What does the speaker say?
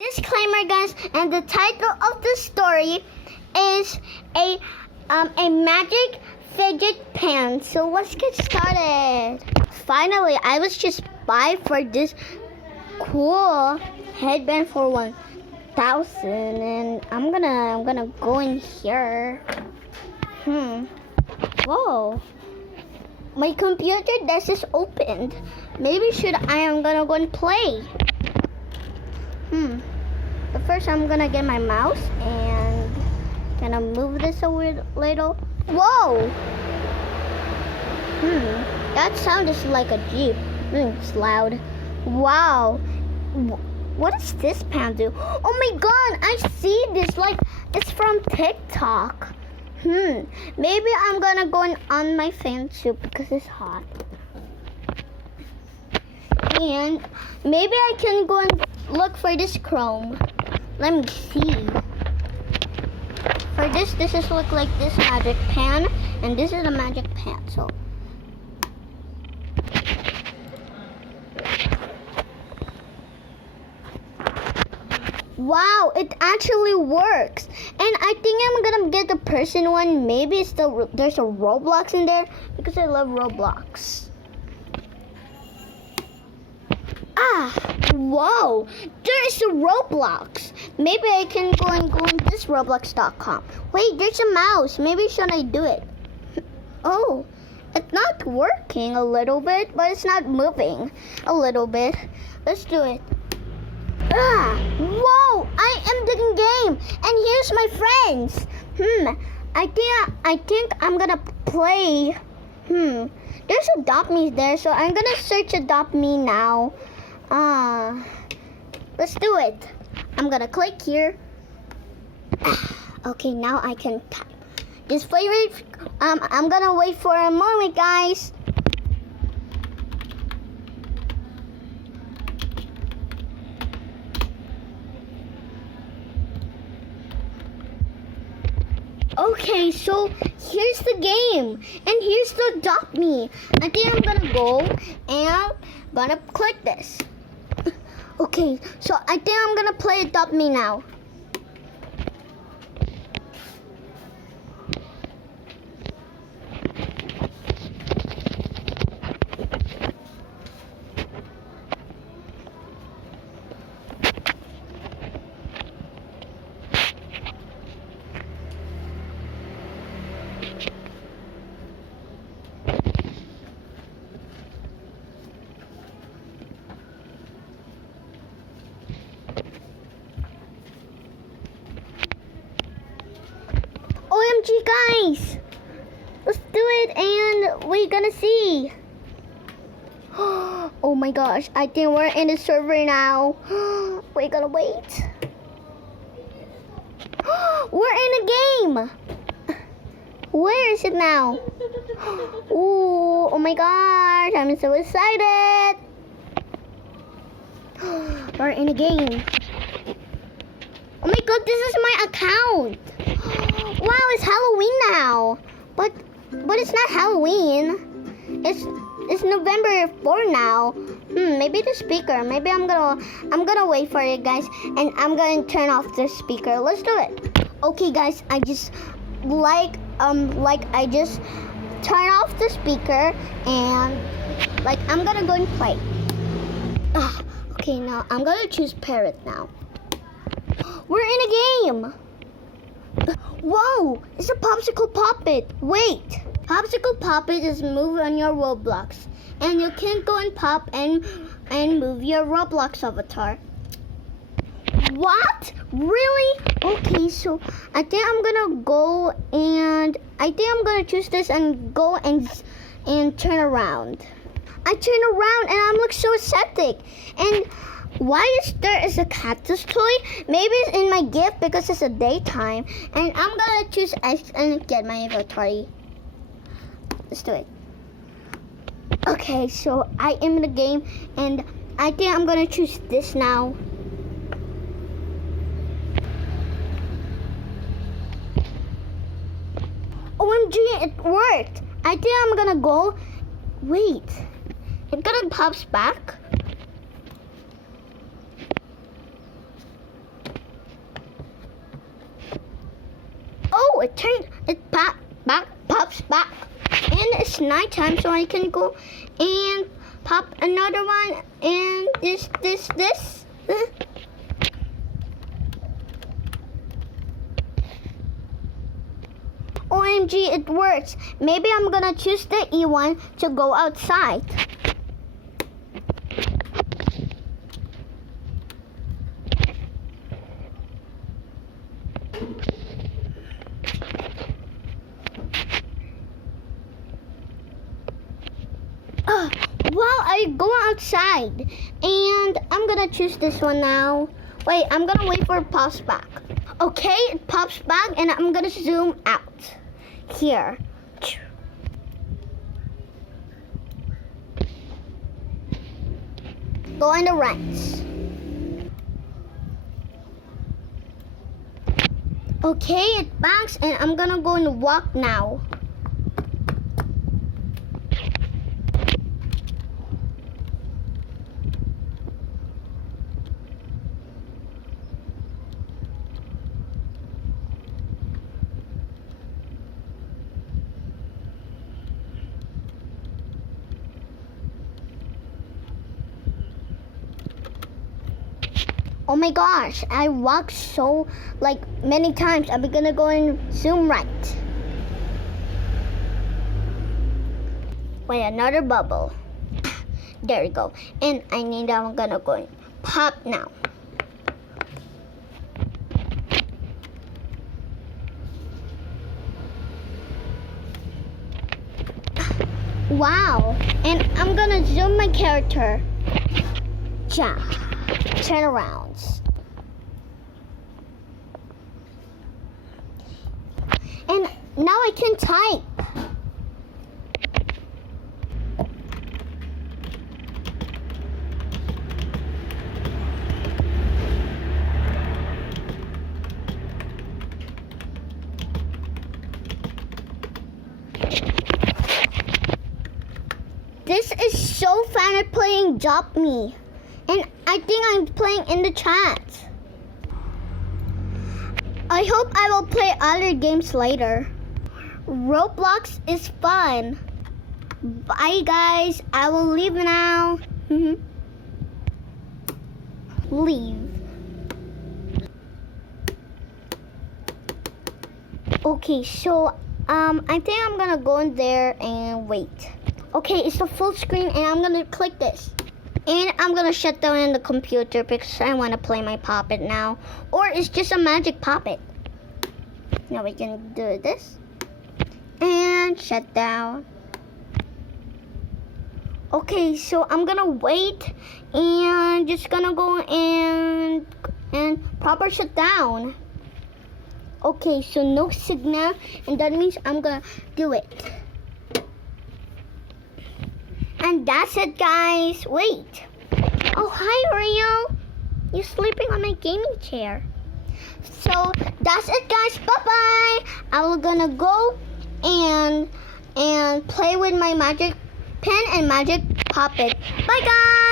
Disclaimer, guys, and the title of the story is a magic fidget pen. So let's get started. Finally, I was just buy for this cool headband for 1,000, and I'm gonna go in here. Whoa. My computer desk is opened. Maybe I'm gonna go and play. But first I'm gonna get my mouse and gonna move this a little. Whoa! That sound is like a Jeep. It's loud. Wow. What does this pan do? Oh my god, I see this, like it's from TikTok. Maybe I'm gonna go on my fan too because it's hot. And maybe I can go and look for this chrome. Let me see. For this is look like this magic pan, and this is a magic pan. So wow, it actually works. And I think I'm gonna get the person one. Maybe there's a Roblox in there because I love Roblox. Whoa, there is a Roblox. Maybe I can go on this Roblox.com. Wait, there's a mouse. Maybe should I do it? Oh, it's not working a little bit, but it's not moving a little bit. Let's do it. Whoa, I am the game, and here's my friends. I think I'm gonna play. There's Adopt Me there, so I'm gonna search Adopt Me now. Let's do it. I'm gonna click here. Okay, now I can type. Just wait. I'm gonna wait for a moment, guys. Okay, so here's the game, and here's the Adopt Me. I think I'm gonna go and gonna click this. Okay, so I think I'm gonna play Adopt Me now. OMG, guys! Let's do it and we're gonna see. Oh my gosh, I think we're in the server now. We're gonna wait. We're in a game! Where is it now? Ooh, oh my gosh, I'm so excited! We're in a game. Oh my god, this is my account! Wow, it's Halloween now, but it's not Halloween. It's November 4 now. Maybe the speaker. Maybe I'm gonna wait for it, guys, and I'm gonna turn off the speaker. Let's do it. Okay, guys, I just I just turn off the speaker and I'm gonna go and play. Okay, now I'm gonna choose parrot now. We're in a game. Whoa! It's a popsicle puppet. Wait! Popsicle puppet is move on your Roblox, and you can go and pop and move your Roblox avatar. What? Really? Okay, so I think I'm gonna go and I think I'm gonna choose this and go and turn around. I turn around and I'm look so aesthetic. And why is there a cactus toy? Maybe it's in my gift because it's a daytime. And I'm gonna choose X and get my avatar. Let's do it. Okay, so I am in the game and I think I'm gonna choose this now. OMG, it worked. I think I'm gonna go. Wait, it gonna pops back. Oh, it pops back. And it's nighttime, so I can go and pop another one. And this. OMG, it works. Maybe I'm gonna choose the E1 to go outside. Well, I go outside, and I'm gonna choose this one now. Wait, I'm gonna wait for it pops back. Okay, it pops back, and I'm gonna zoom out. Here. Go on the right. Okay, it backs, and I'm gonna go and walk now. Oh my gosh, I walked so many times. I'm gonna go and zoom right. Wait, another bubble. There we go. And I'm gonna go and pop now. Wow. And I'm gonna zoom my character. Turn around. And now I can type. This is so fun at playing Drop Me. And I think I'm playing in the chat. I hope I will play other games later. Roblox is fun. Bye guys, I will leave now. Leave. Okay, so I think I'm gonna go in there and wait. Okay, it's the full screen, and I'm gonna click this. And I'm gonna shut down the computer because I wanna play my puppet now. Or it's just a magic puppet. Now we can do this. And shut down. Okay, so I'm gonna wait and just gonna go and proper shut down. Okay, so no signal, and that means I'm gonna do it. And that's it, guys. Wait. Oh, hi, Rio. You're sleeping on my gaming chair. So that's it, guys. Bye-bye. I'm gonna go and play with my magic pen and magic puppet. Bye, guys.